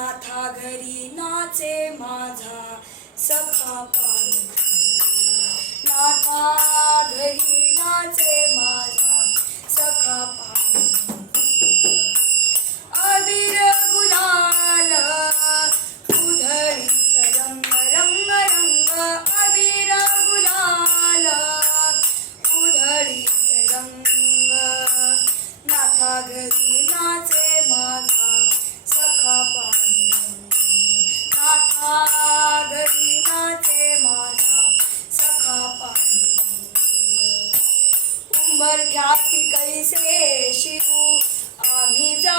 नाथा घरी नाचे माझा सखा पांडुरंग नाथा घरी नाचे माझा समर्थ्यासी कैसे शिव? आम्ही जा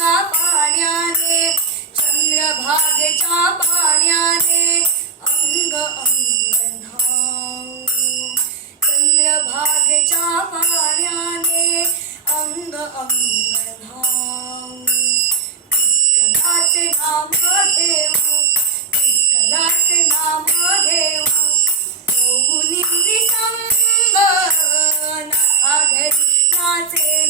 चंद्रभागेच्या पाण्याने चंद्रभागेच्या पाण्याने अंग अंग धाव. चंद्रभागेच्या पाण्याने अंग अंग धावू. विठ्ठलाचे नाम घेऊ विठ्ठलाचे नाम घेऊ. होऊनी निसंग नाथा घरी नाचे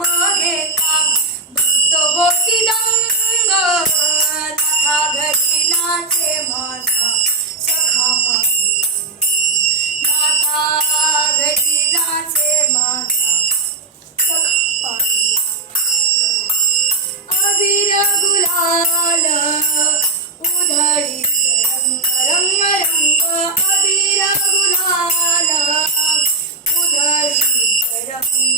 मागे तां भक्तो गोपिदङ्ग नाथा घरी नाचे माझा सखा पाणी नाथा घरी नाचे माझा सखा पाणी अबीर गुलाल उधरी रंग रंग अबीर गुलाल उधळीत रंग